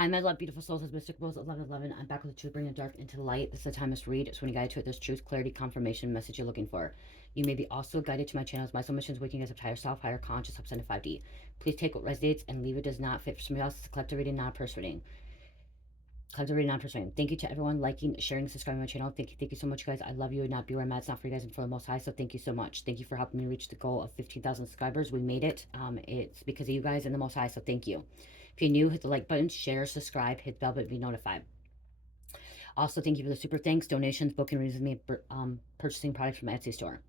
Hi, my love, beautiful souls. It's Mystic Rose 1111. I'm back with the truth, bringing the dark into the light. This is a timeless read. It's when you guide to it. There's truth, clarity, confirmation, message you're looking for. You may be also guided to my channels. My soul mission is waking us up to higher self, higher conscious, up to 5D. Please take what resonates and leave it does not fit for somebody else. It's a collective reading, not a personal reading. Collective reading, not a personal reading. Thank you to everyone liking, sharing, subscribing to my channel. Thank you so much, guys. I love you and not be where I'm at. It's not for you guys and for the most high. So thank you so much. Thank you for helping me reach the goal of 15,000 subscribers. We made it. It's because of you guys and the most high. So thank you. If you're new, hit the like button, share, subscribe, hit the bell button to be notified. Also, thank you for the super thanks, donations, booking reasons, me purchasing products from my Etsy store.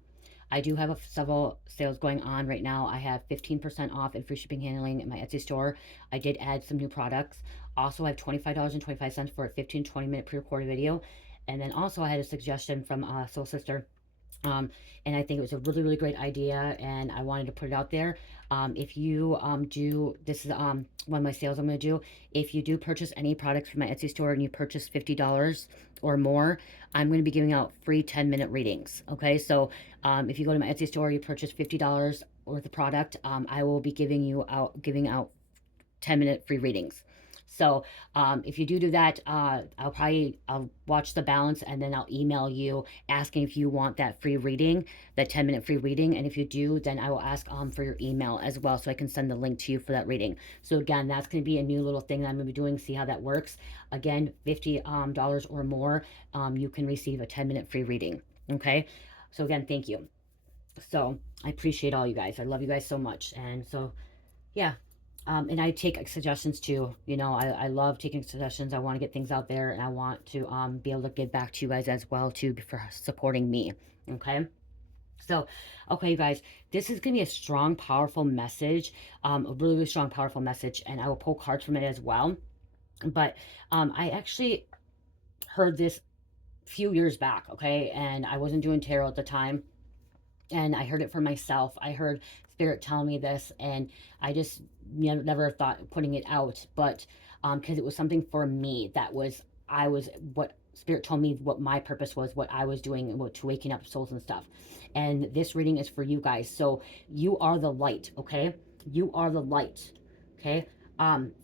I do have several sales going on right now. I have 15% off and free shipping handling in my Etsy store. I did add some new products. Also, I have $25.25 for a 15-20 minute pre-recorded video. And then also I had a suggestion from Soul Sister, and I think it was a really, really great idea, and I wanted to put it out there. If you do, this is one of my sales I'm going to do. If you do purchase any products from my Etsy store and you purchase $50 or more, I'm going to be giving out free 10-minute readings. Okay, so if you go to my Etsy store, you purchase $50 worth of product, I will be giving out 10-minute free readings. So if you do that, I'll watch the balance and then I'll email you asking if you want that free reading, that 10-minute free reading. And if you do, then I will ask for your email as well, so I can send the link to you for that reading. So again, that's going to be a new little thing that I'm going to be doing. See how that works. Again, $50 or more, you can receive a 10-minute free reading. Okay. So again, thank you. So I appreciate all you guys. I love you guys so much. And so, yeah. And I take suggestions too. You know, I love taking suggestions. I want to get things out there, and I want to be able to give back to you guys as well too for supporting me. Okay. So, okay, you guys, this is going to be a strong, powerful message, a really, really strong, powerful message, and I will pull cards from it as well. But I actually heard this a few years back, okay, and I wasn't doing tarot at the time, and I heard it for myself. I heard Spirit tell me this, and I just never thought putting it out, but because it was something for me that was, what Spirit told me what my purpose was, what I was doing, and what to waking up souls and stuff. And this reading is for you guys. So you are the light, okay? You are the light, okay?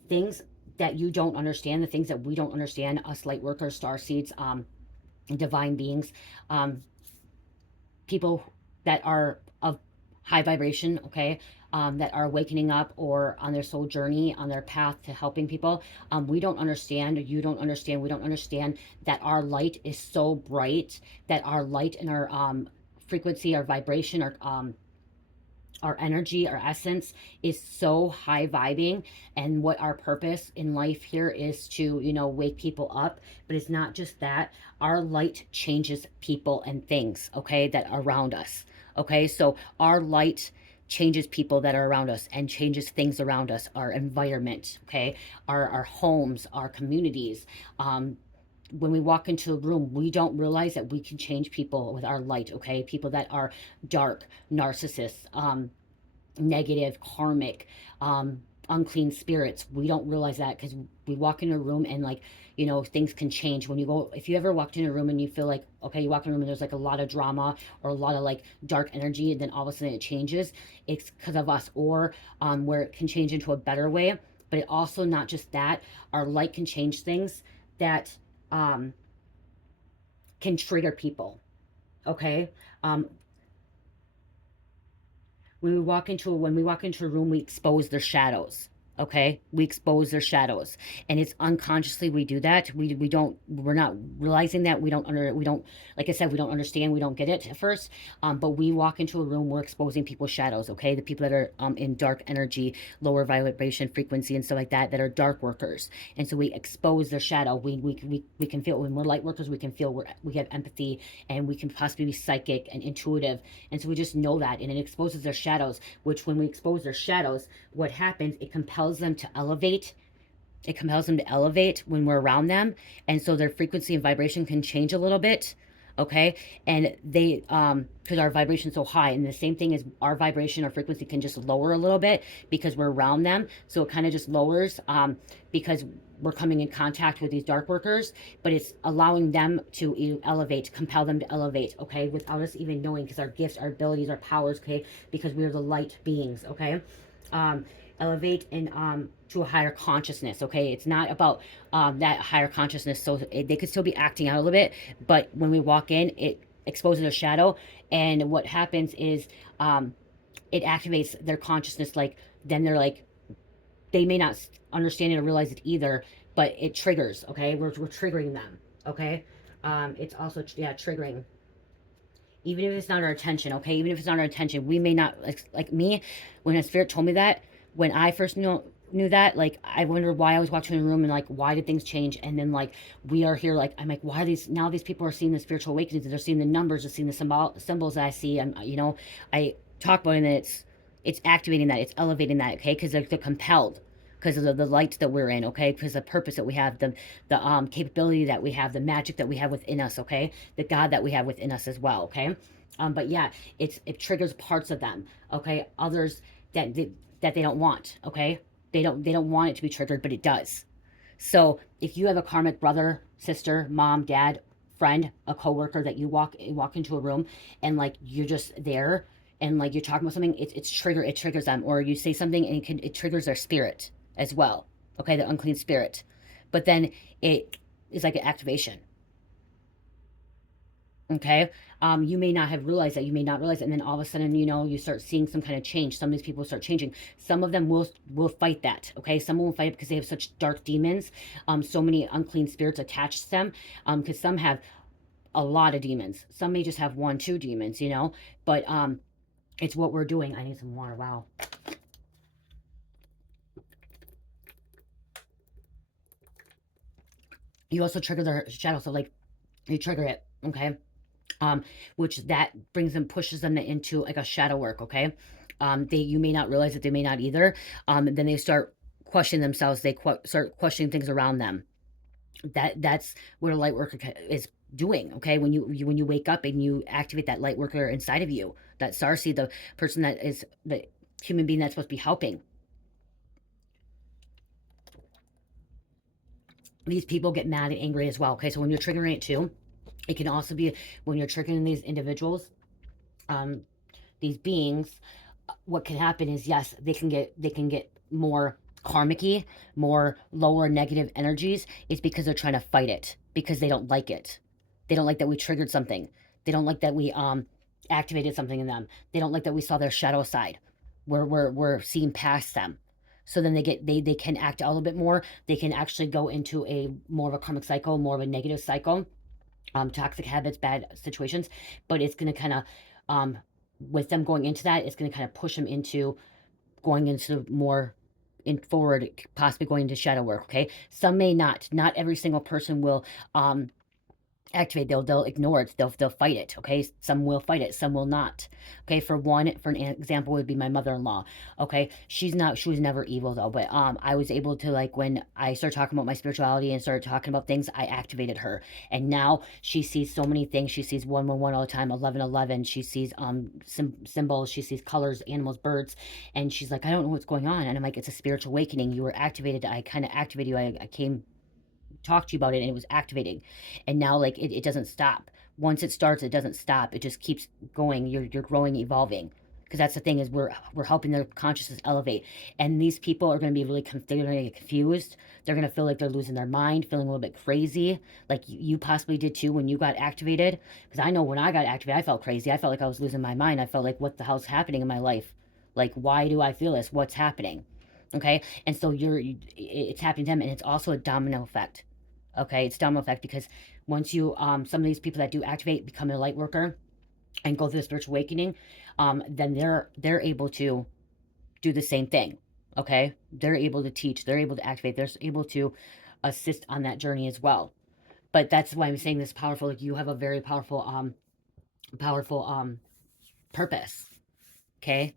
Things that you don't understand, the things that we don't understand, us light workers, star seeds, divine beings, people that are of high vibration, okay, that are awakening up or on their soul journey, on their path to helping people. We don't understand, you don't understand, we don't understand that our light is so bright, that our light and our frequency, our vibration, our energy, our essence is so high vibing, and what our purpose in life here is to, you know, wake people up. But it's not just that. Our light changes people and things, okay, that are around us. Okay, so our light changes people that are around us and changes things around us, our environment, okay, our homes, our communities. When we walk into a room, we don't realize that we can change people with our light, okay? People that are dark, narcissists, negative, karmic, unclean spirits. We don't realize that because we walk in a room and, like, you know, things can change. When you go, if you ever walked in a room and you feel like, okay, you walk in a room and there's like a lot of drama or a lot of like dark energy, and then all of a sudden it changes, it's because of us. Or where it can change into a better way. But it also, not just that, our light can change things that can trigger people, okay? When we walk into a room, we expose their shadows, okay? We expose their shadows, and it's unconsciously we do that. We're not realizing that. We don't, like I said, we don't understand, we don't get it at first. But we walk into a room, we're exposing people's shadows, okay? The people that are in dark energy, lower vibration frequency and stuff like that, that are dark workers. And so we expose their shadow. We can feel, when we're light workers, we can feel, we have empathy, and we can possibly be psychic and intuitive. And so we just know that, and it exposes their shadows, which when we expose their shadows, what happens, it compels them to elevate. It compels them to elevate when we're around them. And so their frequency and vibration can change a little bit, okay? And they, because our vibration is so high, and the same thing is our vibration, our frequency can just lower a little bit because we're around them. So it kind of just lowers because we're coming in contact with these dark workers, but it's allowing them to elevate, compel them to elevate, okay, without us even knowing, because our gifts, our abilities, our powers, okay, because we are the light beings, okay? elevate and to a higher consciousness. Okay, it's not about that higher consciousness, so they could still be acting out a little bit, but when we walk in, it exposes a shadow, and what happens is it activates their consciousness. Like, then they're like, they may not understand it or realize it either, but it triggers. Okay, we're triggering them. Okay, it's also, yeah, triggering, even if it's not our attention. Okay, even if it's not our attention, we may not, like me, when a spirit told me that, when I first knew that, like, I wondered why I was watching the room, and like, why did things change? And then, like, we are here, like, I'm like, why are these, now these people are seeing the spiritual awakenings, they're seeing the numbers, they're seeing the symbols that I see. And I talk about it, and it's activating that, it's elevating that. Okay, because they're compelled, because of the light that we're in. Okay, because the purpose that we have, the capability that we have, the magic that we have within us. Okay, the God that we have within us as well. Okay, but yeah, it triggers parts of them. Okay, others that they don't want. Okay, they don't want it to be triggered, but it does. So if you have a karmic brother, sister, mom, dad, friend, a coworker that you walk into a room, and like, you're just there, and like, you're talking about something, it triggers them, or you say something and it triggers their spirit as well. Okay, the unclean spirit. But then it is like an activation. Okay, you may not have realized that, you may not realize it, and then all of a sudden, you start seeing some kind of change. Some of these people start changing. Some of them will fight that. Okay, some will fight it because they have such dark demons, so many unclean spirits attached to them, because some have a lot of demons, some may just have one, two demons, but it's what we're doing. I need some water. Wow. You also trigger their shadow, so like, you trigger it. Okay, which that brings them, pushes them into like a shadow work. Okay, you may not realize it, they may not either. Then they start questioning themselves, they start questioning things around them. That's what a light worker is doing. Okay, when you wake up and you activate that light worker inside of you, that Sarsi, the person that is the human being that's supposed to be helping, these people get mad and angry as well. Okay, so when you're triggering it too, it can also be when you're triggering these individuals, um, these beings. What can happen is, yes, they can get more karmic-y, more lower negative energies. It's because they're trying to fight it, because they don't like it. They don't like that we triggered something. They don't like that we activated something in them. They don't like that we saw their shadow side. We're seeing past them. So then they can act a little bit more. They can actually go into a more of a karmic cycle, more of a negative cycle, toxic habits, bad situations. But it's going to kind of, with them going into that, it's going to kind of push them into going into more in forward, possibly going into shadow work. Okay, some may not every single person will activate. They'll ignore it, they'll fight it. Okay, some will fight it, some will not. Okay, for an example would be my mother-in-law. Okay, she was never evil though, but I was able to, like, when I started talking about my spirituality and started talking about things, I activated her, and now she sees so many things. She sees 111 all the time, 1111. She sees symbols, she sees colors, animals, birds, and she's like, I don't know what's going on. And I'm like, it's a spiritual awakening. You were activated. I kind of activated you. I came talk to you about it, and it was activating, and now, like, it doesn't stop. Once it starts, it doesn't stop. It just keeps going. You're growing, evolving, because that's the thing, is we're helping their consciousness elevate. And these people are going to be really they're going to get confused. They're going to feel like they're losing their mind, feeling a little bit crazy, like you possibly did too when you got activated. Because I know when I got activated, I felt crazy. I felt like I was losing my mind. I felt like, what the hell's happening in my life? Like, why do I feel this? What's happening? Okay, and so it's happening to them, and it's also a domino effect. Okay, it's domino effect, because once you some of these people that do activate, become a light worker, and go through the spiritual awakening, then they're able to do the same thing. Okay, they're able to teach, they're able to activate, they're able to assist on that journey as well. But that's why I'm saying this powerful. Like, you have a very powerful purpose. Okay,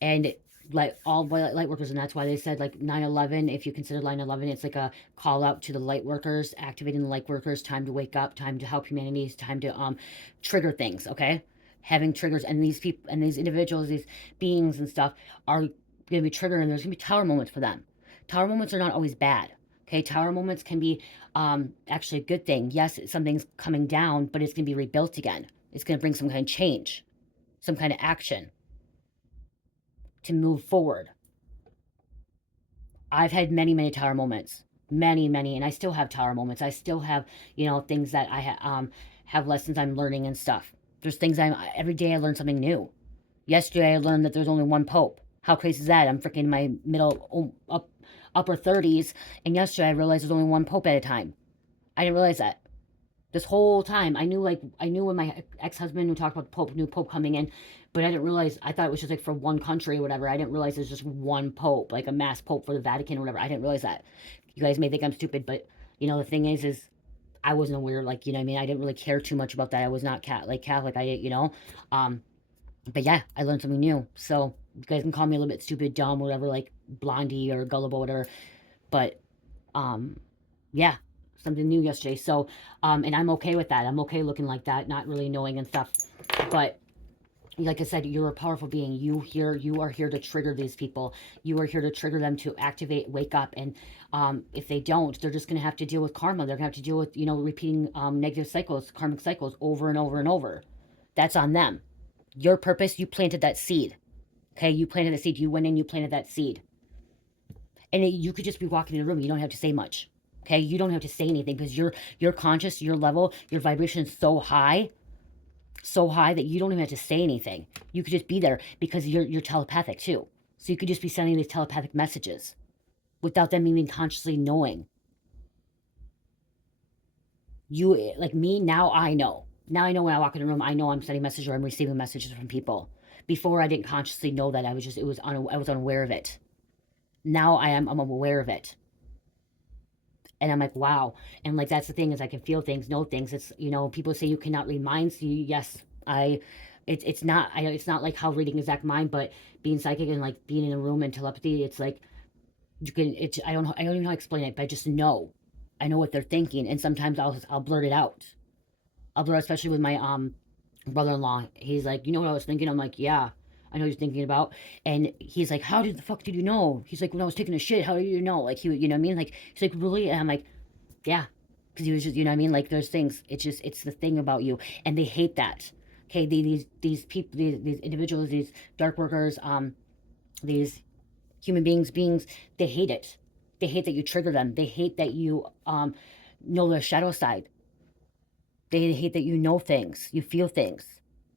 and like all light workers, and that's why they said, like, 9/11, if you consider 9/11, it's like a call out to the light workers, activating the light workers, time to wake up, time to help humanity, time to trigger things. Okay, having triggers, and these people and these individuals, these beings and stuff, are going to be triggering. There's going to be tower moments for them. Tower moments are not always bad. Okay, tower moments can be actually a good thing. Yes, something's coming down, but it's going to be rebuilt again. It's going to bring some kind of change, some kind of action to move forward. I've had many, many tower moments, many, many, and I still have tower moments. I still have, you know, things that have lessons I'm learning and stuff. There's things every day I learn something new. Yesterday I learned that there's only one pope. How crazy is that? I'm freaking my upper 30s, and yesterday I realized there's only one pope at a time. I didn't realize that. This whole time, I knew when my ex-husband who talked about the Pope, new Pope coming in, but I didn't realize. I thought it was just like for one country or whatever. I didn't realize there's just one Pope, like a mass Pope for the Vatican or whatever. I didn't realize that. You guys may think I'm stupid, but you know the thing is I wasn't aware. Like you know, what I mean, I didn't really care too much about that. I was not Catholic. You know, but yeah, I learned something new. So you guys can call me a little bit stupid, dumb, whatever, like blondie or gullible, whatever. But yeah, something new yesterday. So, and I'm okay with that. I'm okay looking like that, not really knowing and stuff. But like I said, you're a powerful being. You are here to trigger these people. You are here to trigger them to activate, wake up. And if they don't, they're just going to have to deal with karma. They're going to have to deal with, you know, repeating negative cycles, karmic cycles over and over and over. That's on them. Your purpose, you planted that seed. Okay, you planted the seed. You went in, you planted that seed. And you could just be walking in a room. You don't have to say much. Okay, you don't have to say anything because you're conscious, your level, your vibration is so high that you don't even have to say anything. You could just be there because you're telepathic too. So you could just be sending these telepathic messages without them even consciously knowing. You, like me, now I know. Now I know when I walk in a room, I know I'm sending messages or I'm receiving messages from people. Before I didn't consciously know that. I was unaware of it. Now I'm aware of it. And I'm like, wow. And like that's the thing is I can feel things, know things. It's you know, people say you cannot read minds. Yes, it's not it's not like how reading exact mind, but being psychic and like being in a room and telepathy, it's like you can it's I don't even know how to explain it, but I just know. I know what they're thinking, and sometimes I'll blurt it out. I'll blurt, especially with my brother-in-law. He's like, you know what I was thinking? I'm like, yeah, I know what you're thinking about. And he's like, how did the fuck did you know? He's like, when I was taking a shit, how did you know? Like you know what I mean? Like he's like, really? And I'm like, yeah, because he was just, you know what I mean? Like there's things. It's the thing about you, and they hate that. Okay, these people, these individuals, these dark workers, these human beings, they hate it. They hate that you trigger them. They hate that you know their shadow side. They hate that you know things, you feel things.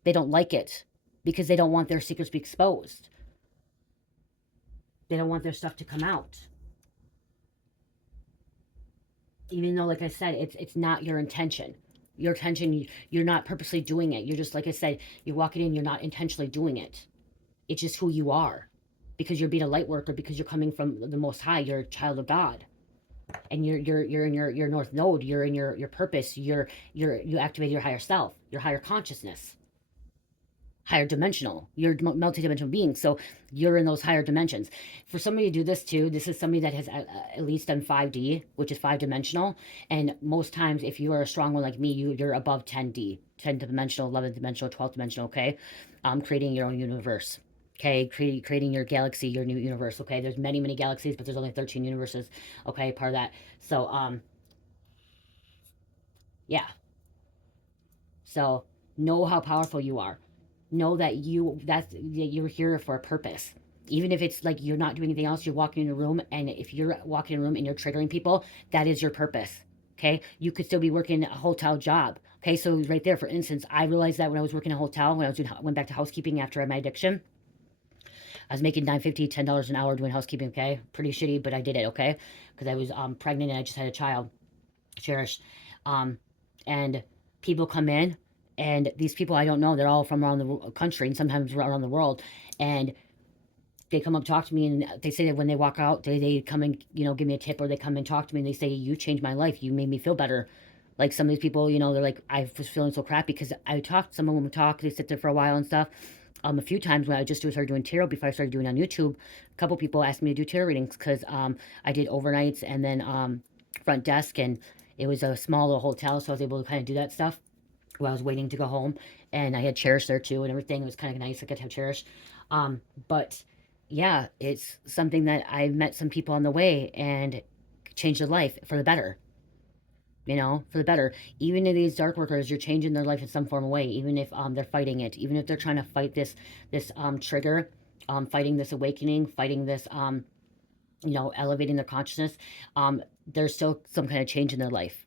They don't like it because they don't want their secrets to be exposed. They don't want their stuff to come out. Even though, like I said, it's not your intention. Your intention, you're not purposely doing it. You're just, like I said, you're walking in, you're not intentionally doing it. It's just who you are. Because you're being a light worker, because you're coming from the Most High, you're a child of God. And you're in your north node, you're in your purpose, you activate your higher self, your higher consciousness, higher dimensional, you're multi-dimensional being, so you're in those higher dimensions. For somebody to do this too, this is somebody that has at least done 5D, which is 5-dimensional. And most times if you are a strong one like me, you're above 10D, 10 dimensional, 11 dimensional, 12 dimensional. Okay, creating your own universe. Okay, creating your galaxy, your new universe. Okay, there's many galaxies, but there's only 13 universes. Okay, part of that. So yeah. So know how powerful you are. Know that you're here for a purpose. Even if it's like you're not doing anything else, you're walking in a room, and if you're walking in a room and you're triggering people, that is your purpose. Okay, you could still be working a hotel job. Okay, so right there, for instance, I realized that when I was working a hotel, when I went back to housekeeping after my addiction, I was making $9.50, $10 an hour doing housekeeping. Okay, pretty shitty, but I did it. Okay, because I was pregnant and I just had a child, cherished, and people come in, and these people I don't know, they're all from around the country and sometimes around the world, and they come up talk to me, and they say that when they walk out, they come and give me a tip, or they come and talk to me and they say, you changed my life, you made me feel better. Like some of these people, they're like, I was feeling so crappy because I talked to someone, when we talk, they sit there for a while and stuff. A few times when I just started doing tarot before I started doing it on YouTube, a couple people asked me to do tarot readings because I did overnights and then front desk, and it was a small little hotel, so I was able to kind of do that stuff while I was waiting to go home. And I had Cherish there too and everything. It was kind of nice. I got to have Cherish. But yeah, it's something that I met some people on the way and changed their life for the better. For the better. Even if these dark workers, you're changing their life in some form of way, even if they're fighting it, even if they're trying to fight this trigger, fighting this awakening, fighting this you know, elevating their consciousness, there's still some kind of change in their life.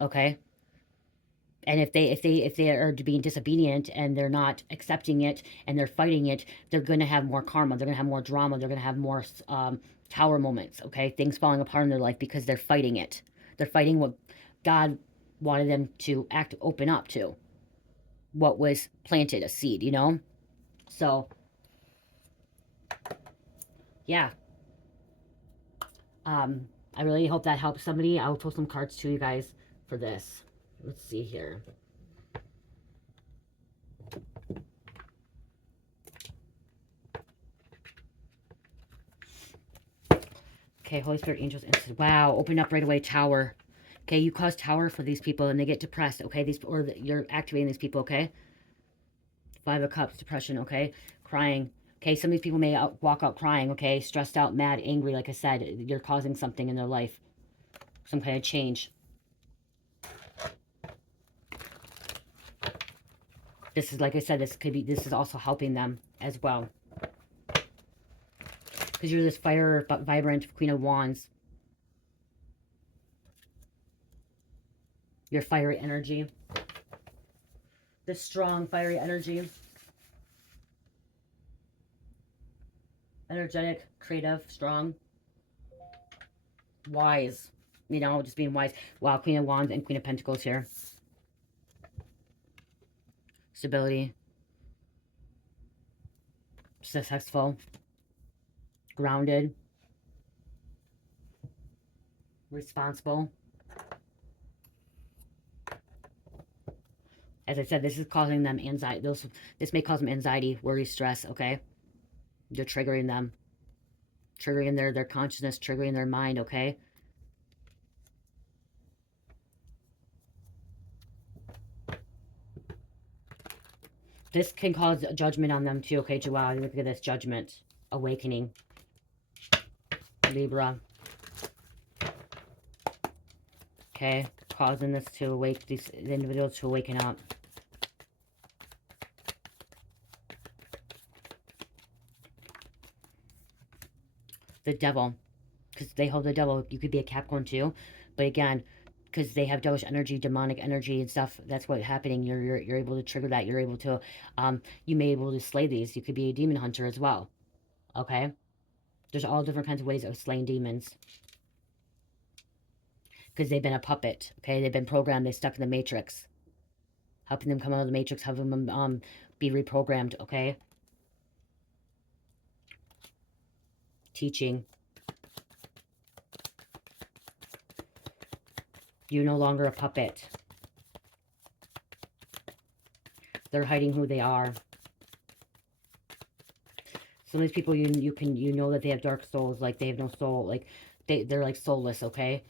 Okay. And if they are being disobedient and they're not accepting it and they're fighting it, they're going to have more karma. They're going to have more drama. They're going to have more tower moments. Okay, things falling apart in their life because they're fighting it. They're fighting what God wanted them to open up to, what was planted, a seed. You know. So yeah, I really hope that helps somebody. I'll post some cards to you guys for this. Let's see here. Okay, Holy Spirit, angels, wow, open up right away, Tower. Okay, you cause Tower for these people, and they get depressed. Okay, you're activating these people. Okay, Five of Cups, depression. Okay, crying. Okay, some of these people may walk out crying. Okay, stressed out, mad, angry. Like I said, you're causing something in their life, some kind of change. This is, like I said, this is also helping them as well, because you're this fire, but vibrant Queen of Wands. Your fiery energy. This strong, fiery energy. Energetic, creative, strong, wise. You know, just being wise. Wow, Queen of Wands and Queen of Pentacles here. Stability. Successful. Grounded. Responsible. As I said, this is causing them anxiety. This may cause them anxiety, worry, stress, okay? You're triggering them. Triggering their consciousness, triggering their mind, okay? This can cause judgment on them too, okay? Wow, look at this judgment. Awakening. Libra. Okay, causing this to these individuals to awaken up. The Devil, because they hold the Devil. You could be a Capricorn too, but again, because they have devilish energy, demonic energy and stuff, that's what's happening. You're able to trigger that. You're able to, you may be able to slay these. You could be a demon hunter as well, okay? There's all different kinds of ways of slaying demons. Because they've been a puppet, okay? They've been programmed. They're stuck in the matrix. Helping them come out of the matrix, helping them be reprogrammed, okay? Teaching. You're no longer a puppet. They're hiding who they are. Some of these people, you know that they have dark souls, like they have no soul, like they're like soulless, okay?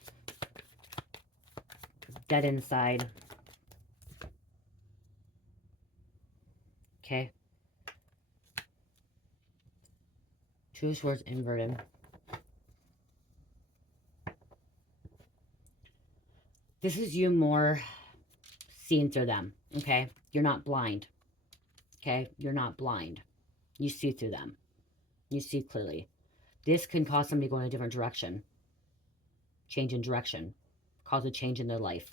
Dead inside. Okay. Two of Swords inverted. This is you more seeing through them, okay? You're not blind, okay? You're not blind. You see through them. You see clearly. This can cause somebody to go in a different direction. Change in direction. Cause a change in their life.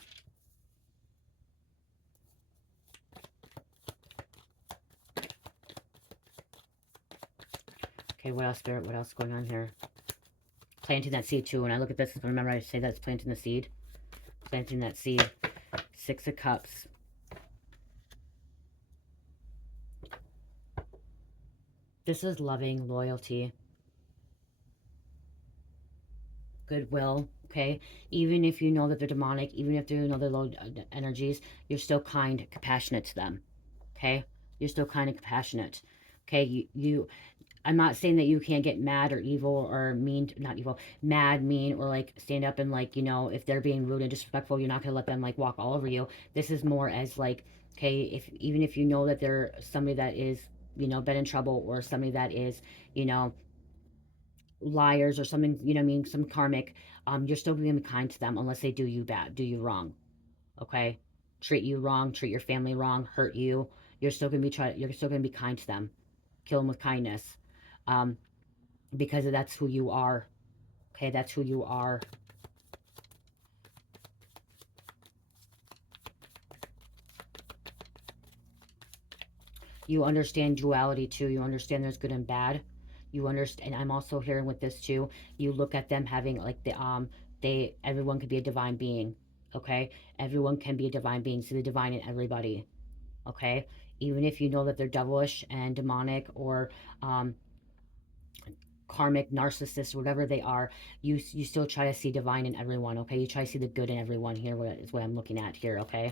Okay, what else, Spirit? What else is going on here? Planting that seed, too. When I look at this, remember I say that's planting the seed? Planting that seed. Six of Cups. This is loving, loyalty, goodwill, okay? Even if you know that they're demonic, even if you know they're low energies, you're still kind, compassionate to them, okay? You're still kind and compassionate, okay? I'm not saying that you can't get mad or evil or mean, not evil, mad, mean, or like stand up and like, you know, if they're being rude and disrespectful, you're not going to let them like walk all over you. This is more as like, okay, even if you know that they're somebody that is, you know, been in trouble, or somebody that is, you know, liars or something, you know what I mean, some karmic, you're still going to be kind to them unless they do you bad, do you wrong, okay? Treat you wrong, treat your family wrong, hurt you. You're still going to you're still going to be kind to them. Kill them with kindness. Because that's who you are. Okay, that's who you are. You understand duality too. You understand there's good and bad. You understand, and I'm also hearing with this too. You look at them having like everyone could be a divine being. Okay, everyone can be a divine being. See the divine in everybody. Okay, even if you know that they're devilish and demonic or karmic, narcissist, whatever they are, you still try to see divine in everyone. Okay, you try to see the good in everyone. Here is what I'm looking at here. Okay.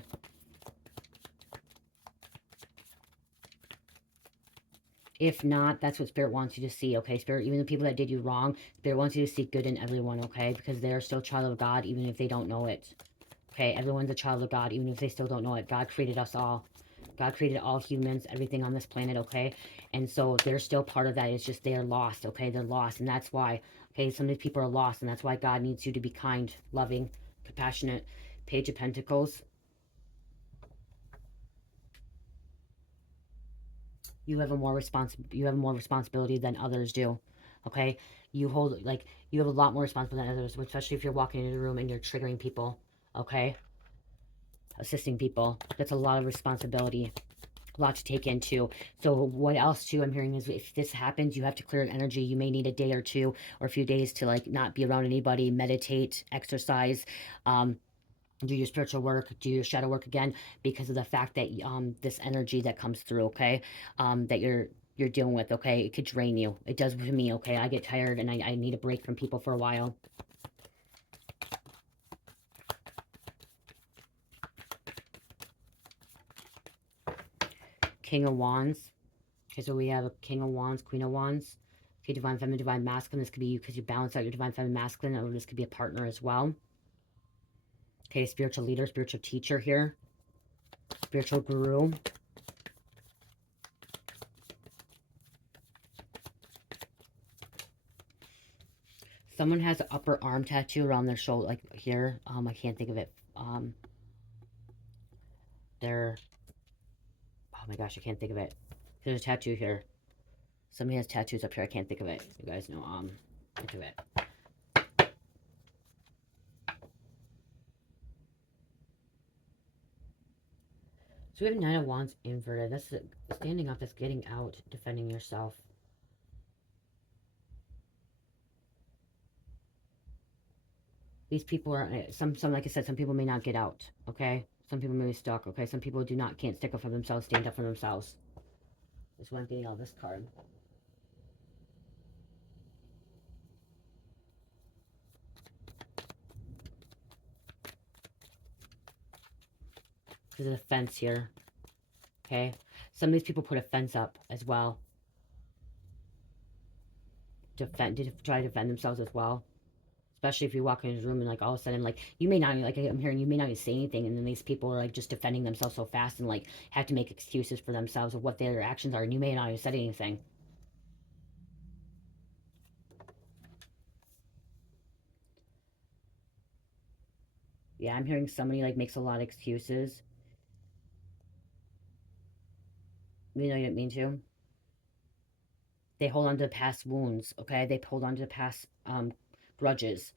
If not, that's what Spirit wants you to see, okay? Spirit, even the people that did you wrong, Spirit wants you to see good in everyone, okay? Because they're still a child of God, even if they don't know it. Okay, everyone's a child of God, even if they still don't know it. God created us all. God created all humans, everything on this planet, okay? And so they're still part of that. It's just they're lost, okay? They're lost, and that's why, okay, some of these people are lost, and that's why God needs you to be kind, loving, compassionate. Page of Pentacles. You have more responsibility than others do. Okay, you have a lot more responsibility than others, especially if you're walking into a room and you're triggering people. Okay, assisting people, that's a lot of responsibility, a lot to take into. So what else too I'm hearing is, if this happens, you have to clear an energy. You may need a day or two or a few days to like not be around anybody, meditate, exercise, do your spiritual work, do your shadow work again, because of the fact that this energy that comes through, okay, that you're dealing with, okay, it could drain you. It does to me, okay? I get tired and I need a break from people for a while. King of Wands. Okay, so we have a King of Wands, Queen of Wands. Okay, Divine Feminine, Divine Masculine. This could be you because you balance out your Divine Feminine, Masculine, or this could be a partner as well. Okay, spiritual leader, spiritual teacher here. Spiritual guru. Someone has an upper arm tattoo around their shoulder, like here. I can't think of it. They're, oh my gosh, I can't think of it. There's a tattoo here. Somebody has tattoos up here. I can't think of it. You guys know, think of it. So we have Nine of Wands inverted. That's standing up. That's getting out, defending yourself. These people are some like I said. Some people may not get out. Okay. Some people may be stuck. Okay. Some people can't stick up for themselves, stand up for themselves. That's why I'm getting all this card. There's a fence here. Okay. Some of these people put a fence up as well. To try to defend themselves as well. Especially if you walk into a room and like all of a sudden, like you may not, like I'm hearing, you may not even say anything, and then these people are like just defending themselves so fast and like have to make excuses for themselves of what their actions are, and you may not even said anything. Yeah, I'm hearing somebody like makes a lot of excuses. You know you didn't mean to. They hold on to past wounds, okay? They hold on to past grudges,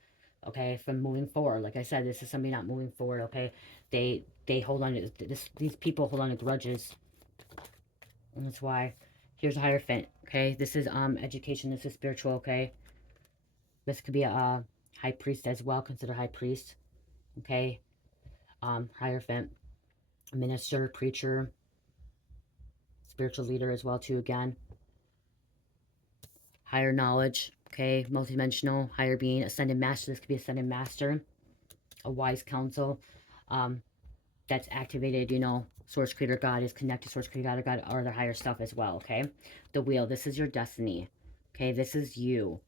okay, from moving forward. Like I said, this is somebody not moving forward, okay? They hold on to these people hold on to grudges. And that's why here's a Hierophant, okay? This is education, this is spiritual, okay? This could be a high priest as well, consider high priest, okay? Hierophant, minister, preacher, spiritual leader as well too, again. Higher knowledge, okay? Multidimensional, higher being, ascended master. This could be ascended master, a wise counsel. That's activated, you know, source creator God is connected, source creator God, or other higher stuff as well, okay? The wheel, this is your destiny, okay? This is you.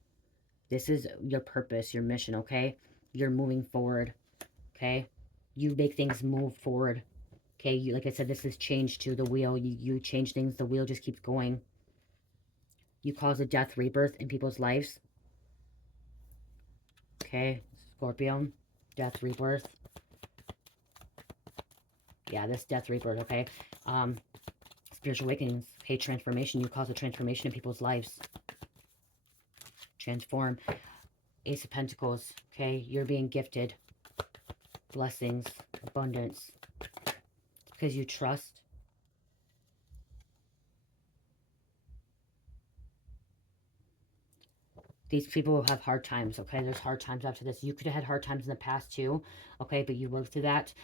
This is your purpose, your mission, okay? You're moving forward, okay? You make things move forward, okay? You, like I said, this is change to the wheel. You change things, the wheel just keeps going. You cause a death, rebirth in people's lives, okay? Scorpio, death, rebirth. Yeah, this death, rebirth, okay? Spiritual awakenings, okay? Transformation, you cause a transformation in people's lives. Transform. Ace of Pentacles, okay? You're being gifted blessings, abundance, because you trust. These people will have hard times, okay? There's hard times after this. You could have had hard times in the past too, okay? But you worked through that.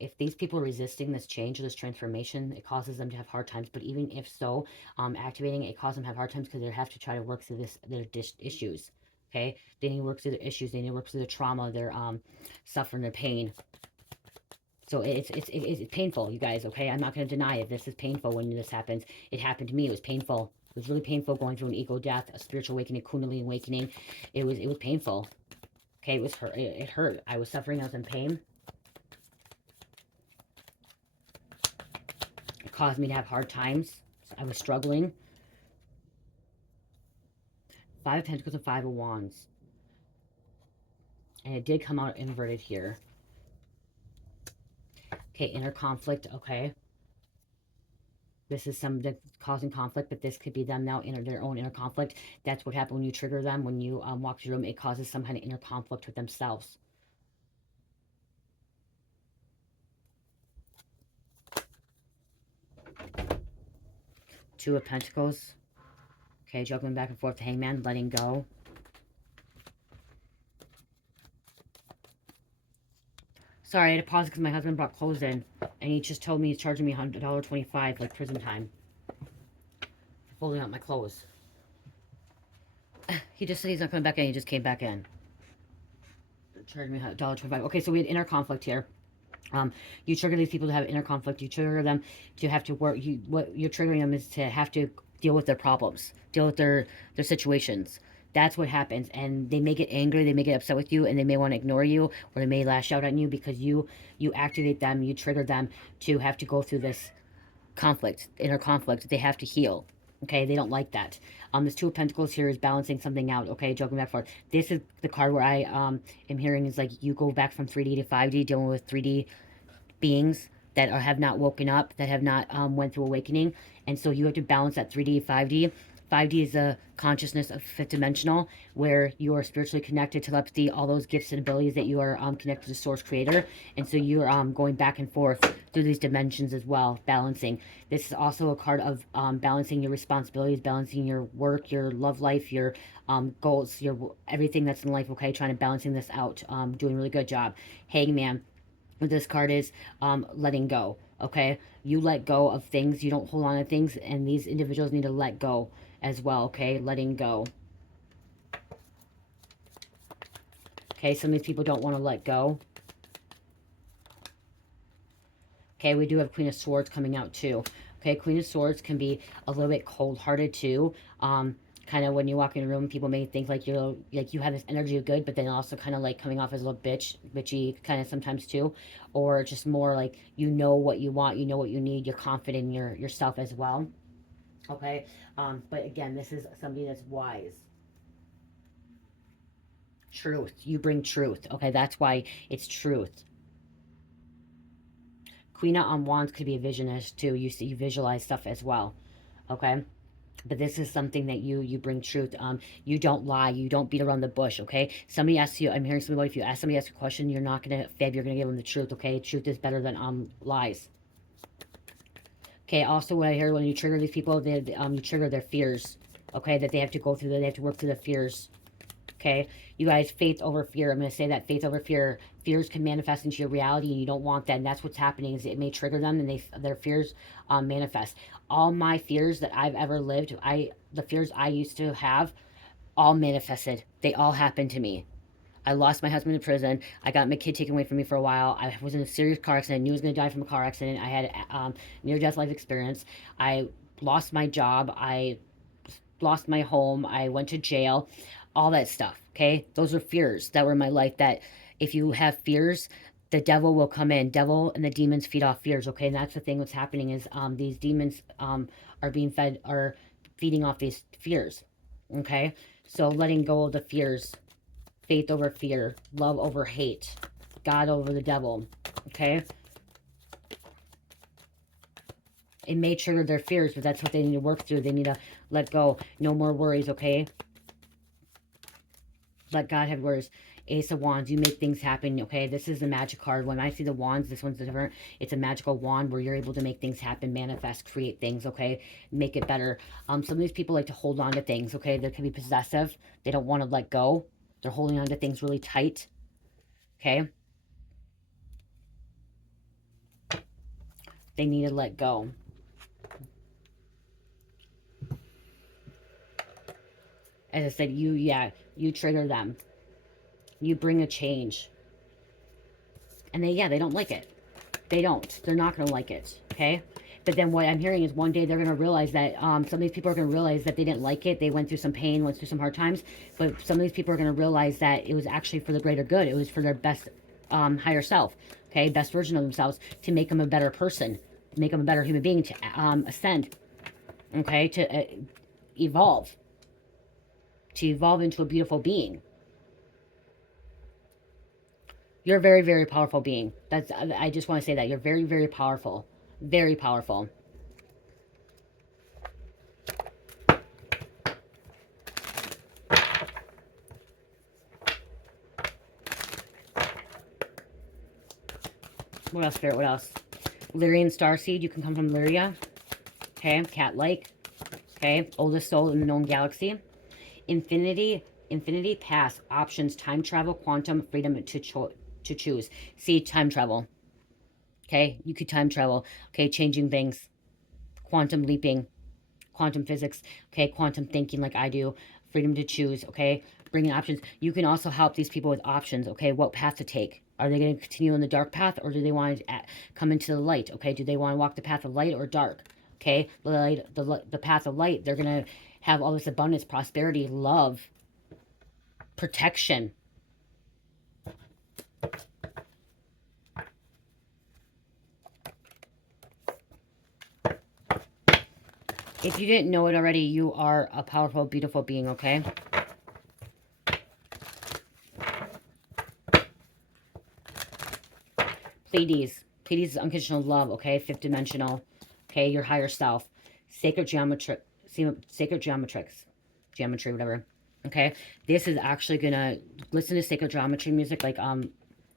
If these people are resisting this change or this transformation, it causes them to have hard times. But even if so, activating it causes them to have hard times because they have to try to work through their issues, okay? They need to work through their issues. They need to work through their trauma, their suffering, their pain. So it's painful, you guys, okay? I'm not going to deny it. This is painful when this happens. It happened to me. It was painful. It was really painful going through an ego death, a spiritual awakening, Kundalini awakening. It was painful. Okay, it was hurt. It hurt. I was suffering. I was in pain. It caused me to have hard times. I was struggling. Five of Pentacles and Five of Wands. And it did come out inverted here. Okay, inner conflict, okay. This is some that's causing conflict, but this could be them now in their own inner conflict. That's what happened when you trigger them. When you walk through the room, it causes some kind of inner conflict with themselves. Two of Pentacles. Okay, juggling back and forth. Hangman, letting go. Sorry, I had to pause because my husband brought clothes in, and he just told me he's charging me $1.25, like prison time, for folding out my clothes. He just said he's not coming back in. He just came back in. Charging me $1.25. Okay, so we had inner conflict here. You trigger these people to have inner conflict. You trigger them to have to work. What you're triggering them is to have to deal with their problems, deal with their situations. That's what happens, and they may get angry, they may get upset with you, and they may want to ignore you, or they may lash out on you because you activate them, you trigger them to have to go through this conflict, inner conflict. They have to heal. Okay, they don't like that. This Two of Pentacles here is balancing something out. Okay, joking back and forth. This is the card where I am hearing is like you go back from 3D to 5D, dealing with 3D beings that have not woken up, that have not went through awakening, and so you have to balance that 3D, 5D. 5D is a consciousness of fifth dimensional, where you are spiritually connected, telepathy, all those gifts and abilities that you are connected to Source Creator. And so you're going back and forth through these dimensions as well, balancing. This is also a card of balancing your responsibilities, balancing your work, your love life, your goals, your everything that's in life, okay? Trying to balancing this out. Doing a really good job. Hangman. This card is letting go, okay? You let go of things. You don't hold on to things, and these individuals need to let go as well, okay? Letting go. Okay, some of these people don't want to let go. Okay, we do have Queen of Swords coming out too. Okay, Queen of Swords can be a little bit cold-hearted too. Kind of when you walk in a room, people may think like you're like you have this energy of good, but then also kind of like coming off as a little bitchy kind of sometimes too, or just more like you know what you want, you know what you need, you're confident in yourself as well. Okay, but again, this is somebody that's wise. Truth, you bring truth. Okay, that's why it's truth. Queen on Wands could be a visionist too. You see, you visualize stuff as well. Okay. But this is something that you bring truth. You don't lie. You don't beat around the bush, okay? Somebody asks you, I'm hearing somebody, if you ask somebody, ask a question, you're not going to fib, you're going to give them the truth, okay? Truth is better than lies. Okay, also what I hear when you trigger these people, you trigger their fears, okay? That they have to go through, they have to work through the fears, okay? You guys, faith over fear. I'm going to say that, faith over fear. Fears can manifest into your reality, and you don't want that, and that's what's happening, is it may trigger them, and their fears manifest. All my fears that I've ever lived, the fears I used to have, all manifested. They all happened to me. I lost my husband in prison. I got my kid taken away from me for a while. I was in a serious car accident. I knew I was going to die from a car accident. I had a near-death life experience. I lost my job. I lost my home. I went to jail. All that stuff, okay? Those are fears that were in my life, that if you have fears, the devil will come in. Devil and the demons feed off fears, okay? And that's the thing what's happening is these demons are being fed, are feeding off these fears, okay? So letting go of the fears, faith over fear, love over hate, God over the devil, okay? It may trigger their fears, but that's what they need to work through. They need to let go. No more worries, okay? let God have words. Ace of Wands, you make things happen, okay? This is the magic card. When I see the wands, this one's different. It's a magical wand where you're able to make things happen, manifest, create things, okay? Make it better. Some of these people like to hold on to things, okay? They can be possessive. They don't want to let go. They're holding on to things really tight, okay? They need to let go. As I said, you trigger them. You bring a change. And they don't like it. They don't. They're not going to like it, okay? But then what I'm hearing is one day they're going to realize that some of these people are going to realize that they didn't like it. They went through some pain, went through some hard times. But some of these people are going to realize that it was actually for the greater good. It was for their best higher self, okay? Best version of themselves, to make them a better person, to make them a better human being, to ascend, okay? To evolve. To evolve into a beautiful being. You're a very, very powerful being. I just want to say that. You're very, very powerful. Very powerful. What else, Spirit? What else? Lyrian starseed. You can come from Lyria. Okay. Cat-like. Okay. Oldest soul in the known galaxy. Infinity path. Options. Time travel. Quantum. Freedom to choose. See, time travel. Okay. You could time travel. Okay. Changing things. Quantum leaping. Quantum physics. Okay. Quantum thinking like I do. Freedom to choose. Okay. Bringing options. You can also help these people with options. Okay. What path to take. Are they going to continue on the dark path, or do they want to come into the light? Okay. Do they want to walk the path of light or dark? Okay. The path of light, they're going to have all this abundance, prosperity, love, protection. If you didn't know it already, you are a powerful, beautiful being, okay? Pleiades. Pleiades is unconditional love, okay? Fifth dimensional, okay? Your higher self. Sacred geometry, whatever, okay? This is actually going to listen to sacred geometry music, like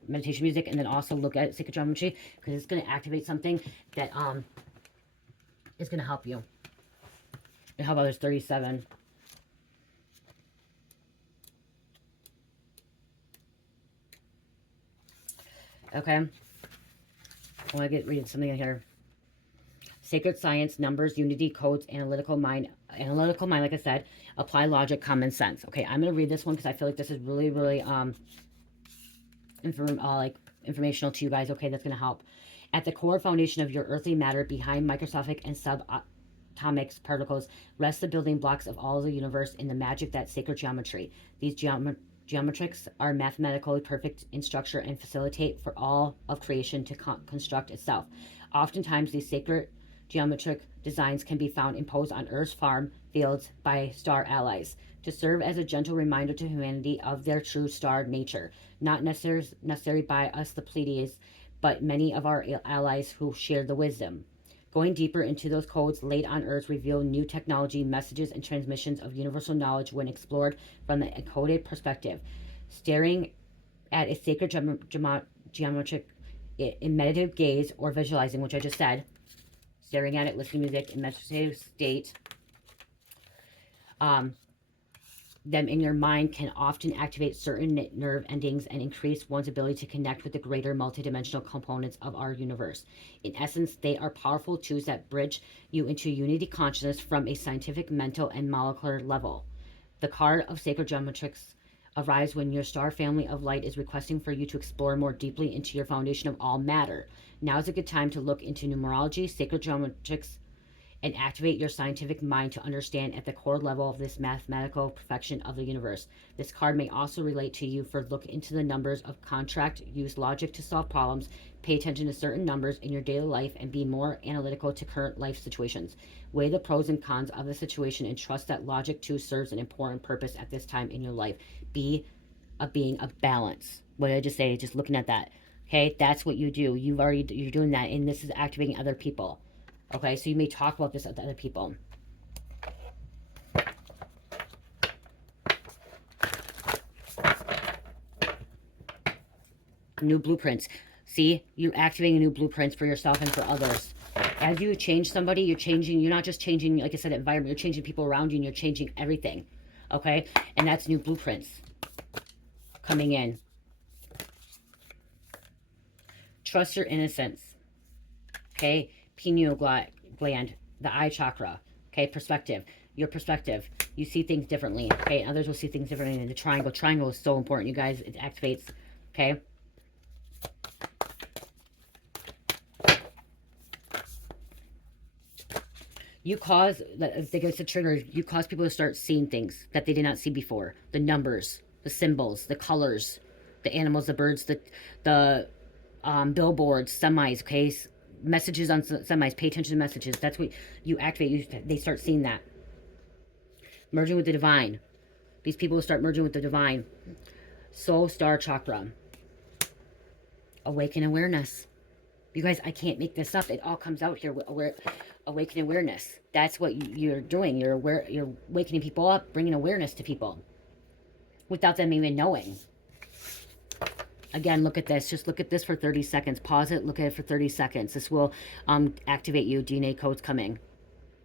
meditation music, and then also look at sacred geometry, because it's going to activate something that is going to help you. And how about there's 37? Okay. I want to read something in here. Sacred science, numbers, unity, codes, analytical mind, like I said, apply logic, common sense. Okay, I'm going to read this one because I feel like this is really, really informational to you guys. Okay, that's going to help. At the core foundation of your earthly matter, behind microscopic and subatomic particles, rest the building blocks of all of the universe in the magic that sacred geometry. These geometrics are mathematically perfect in structure and facilitate for all of creation to construct itself. Oftentimes, these sacred geometric designs can be found imposed on Earth's farm fields by star allies to serve as a gentle reminder to humanity of their true star nature. Not necessary by us, the Pleiades, but many of our allies who share the wisdom. Going deeper into those codes laid on Earth reveal new technology, messages, and transmissions of universal knowledge when explored from the encoded perspective. Staring at a sacred geometric in meditative gaze or visualizing, which I just said, staring at it, listening to music in meditative state, them in your mind can often activate certain nerve endings and increase one's ability to connect with the greater multidimensional components of our universe. In essence, they are powerful tools that bridge you into unity consciousness from a scientific, mental, and molecular level. The card of sacred geometrics arrives when your star family of light is requesting for you to explore more deeply into your foundation of all matter. Now is a good time to look into numerology, sacred geometrics, and activate your scientific mind to understand at the core level of this mathematical perfection of the universe. This card may also relate to you for look into the numbers of contract, use logic to solve problems, pay attention to certain numbers in your daily life, and be more analytical to current life situations. Weigh the pros and cons of the situation and trust that logic too serves an important purpose at this time in your life. Be a being of balance. What did I just say? Just looking at that. Okay, that's what you do. You're doing that, and this is activating other people. Okay, so you may talk about this with other people. new blueprints. See, you're activating new blueprints for yourself and for others. As you change somebody, you're changing, you're not just changing, like I said, environment, you're changing people around you and you're changing everything. Okay? And that's new blueprints coming in. Trust your innocence. Okay? Pineal gland, the eye chakra. Okay? Perspective. Your perspective. You see things differently. Okay? And others will see things differently. And the triangle. Triangle is so important, you guys. It activates. Okay? You cause, if they go to trigger, you cause people to start seeing things that they did not see before. The numbers, the symbols, the colors, the animals, the birds, the billboards, semis, okay? Messages on semis. Pay attention to messages. That's what you activate. They start seeing that. Merging with the divine. These people will start merging with the divine. Soul star chakra. Awaken awareness. You guys, I can't make this up. It all comes out here. Awaken awareness. That's what you're doing. You're aware. You're wakening people up, bringing awareness to people without them even knowing. Again, look at this. Just look at this for 30 seconds. Pause it. Look at it for 30 seconds. This will activate you. DNA codes coming.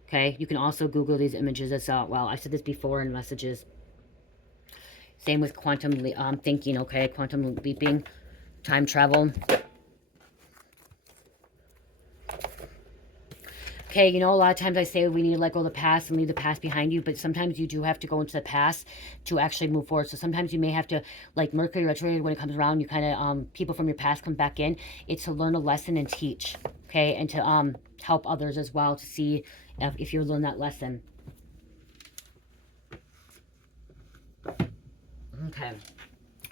Okay? You can also Google these images as well. I've said this before in messages. Same with quantum thinking, okay? Quantum leaping, time travel. Okay, you know, a lot of times I say we need to let go of the past and leave the past behind you, but sometimes you do have to go into the past to actually move forward. So sometimes you may have to, like Mercury retrograde, when it comes around, you kind of, people from your past come back in. It's to learn a lesson and teach, okay? And to help others as well to see if you learn that lesson. Okay.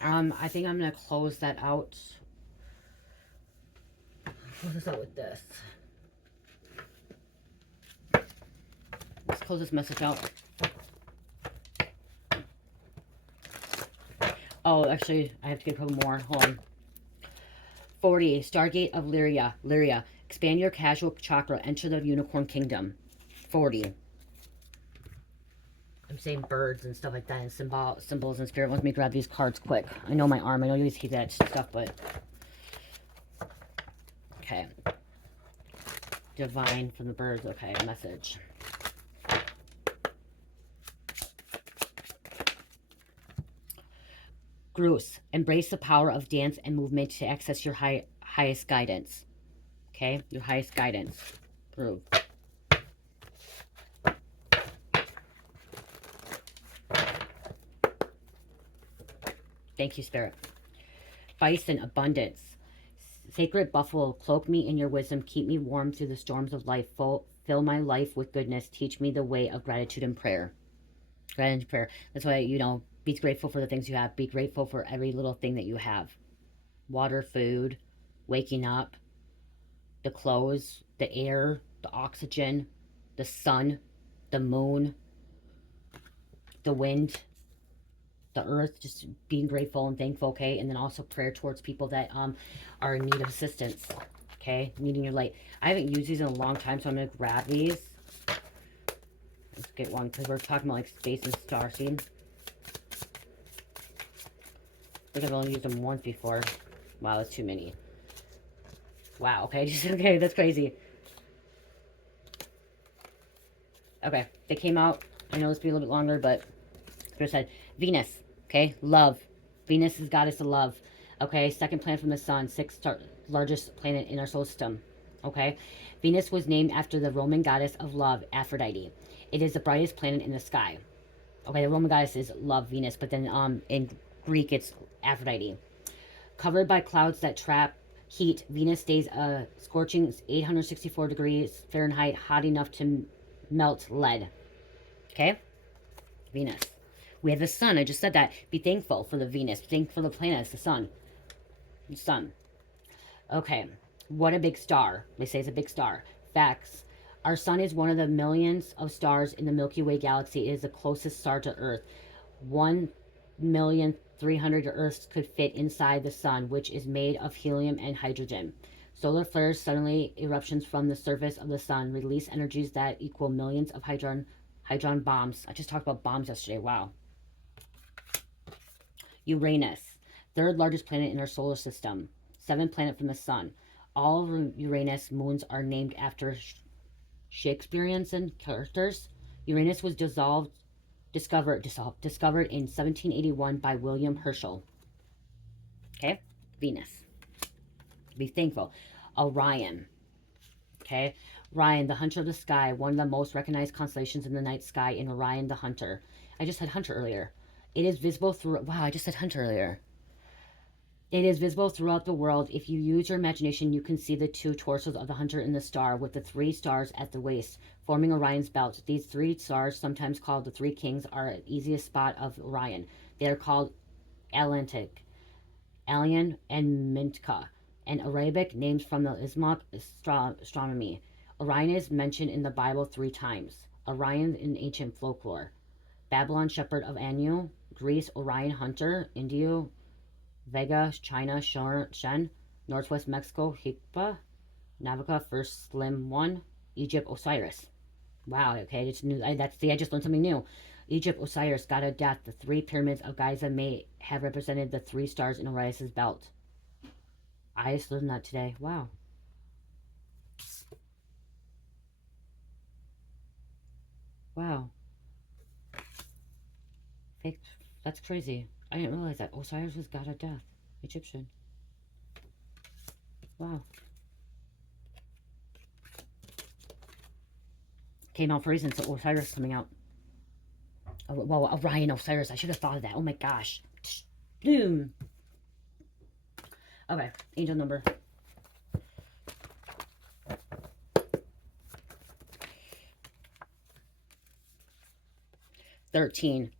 I think I'm going to close that out. Close this out with this. Let's close this message out. Oh, actually, I have to get a couple more. Hold on. 40. Stargate of Lyria. Lyria. Expand your casual chakra. Enter the unicorn kingdom. 40. I'm saying birds and stuff like that, and symbols and spirit. Let me grab these cards quick. I know my arm. I know you always keep that stuff, but... Okay. Divine from the birds. Okay, message. Bruce, embrace the power of dance and movement to access your highest guidance. Okay? Your highest guidance. Prove. Thank you, Spirit. Bison, abundance. Sacred buffalo, cloak me in your wisdom. Keep me warm through the storms of life. Fill my life with goodness. Teach me the way of gratitude and prayer. Gratitude and prayer. That's why, you know, be grateful for the things you have. Be grateful for every little thing that you have. Water, food, waking up, the clothes, the air, the oxygen, the sun, the moon, the wind, the earth. Just being grateful and thankful, okay? And then also prayer towards people that are in need of assistance, okay? Needing your light. I haven't used these in a long time, so I'm going to grab these. Let's get one, because we're talking about like space and star seed. I think I've only used them once before. Wow, that's too many. Wow, okay, okay, that's crazy. Okay, they came out. I know this will be a little bit longer, but Spirit said Venus, okay, love. Venus is goddess of love. Okay, second planet from the sun, sixth largest planet in our solar system. Okay, Venus was named after the Roman goddess of love, Aphrodite. It is the brightest planet in the sky. Okay, the Roman goddess is love, Venus, but then in Greek it's Aphrodite. Covered by clouds that trap heat, Venus stays a scorching 864 degrees Fahrenheit, hot enough to melt lead. Okay? Venus. We have the sun. I just said that. Be thankful for the Venus. Thankful for the planets, the sun. The sun. Okay. What a big star. They say it's a big star. Facts. Our sun is one of the millions of stars in the Milky Way galaxy. It is the closest star to Earth. 1,300,000 Earths could fit inside the sun, which is made of helium and hydrogen. Solar flares, suddenly eruptions from the surface of the sun, release energies that equal millions of hadron bombs. I just talked about bombs yesterday. Wow. Uranus, third largest planet in our solar system. 7th planet from the sun. All Uranus moons are named after Shakespearean characters. Uranus was discovered in 1781 by William Herschel. Okay, Venus. Be thankful. Orion. Okay, Orion, the hunter of the sky, one of the most recognized constellations in the night sky. In Orion, the hunter. I just said hunter earlier. It is visible through. Wow, I just said hunter earlier. It is visible throughout the world. If you use your imagination, you can see the two torsos of the hunter in the star, with the 3 stars at the waist, forming Orion's belt. These 3 stars, sometimes called the 3 kings, are the easiest spot of Orion. They are called Atlantic, Alien, and Mintka, and Arabic names from the Islamic astronomy. Orion is mentioned in the Bible 3 times. Orion in ancient folklore. Babylon, shepherd of Anu. Greece, Orion, hunter. India, Vega, China, Shen. Northwest Mexico, Hikpa. Navika, first slim one. Egypt, Osiris. Wow, okay, I just learned something new. Egypt, Osiris, god of death. The 3 pyramids of Giza may have represented the 3 stars in Orion's belt. I just learned that today. Wow. Wow. Fake. That's crazy. I didn't realize that. Osiris was god of death. Egyptian. Wow. Came out for a reason, so Osiris coming out. Oh, well, Orion, Osiris. I should have thought of that. Oh my gosh. Boom. Okay, angel number. 13.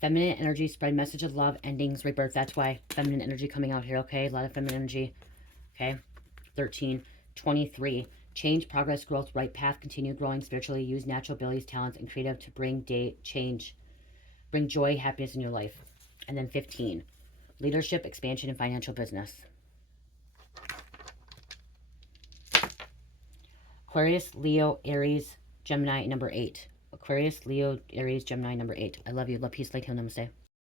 Feminine energy, spread message of love, endings, rebirth. That's why feminine energy coming out here, okay? A lot of feminine energy. Okay. 13. 23. Change, progress, growth, right path, continue growing spiritually, use natural abilities, talents, and creative to bring change. Bring joy, happiness in your life. And then 15. Leadership, expansion, and financial business. Aquarius, Leo, Aries, Gemini, number 8. Aquarius, Leo, Aries, Gemini, number 8. I love you. Love, peace, light, heal, namaste.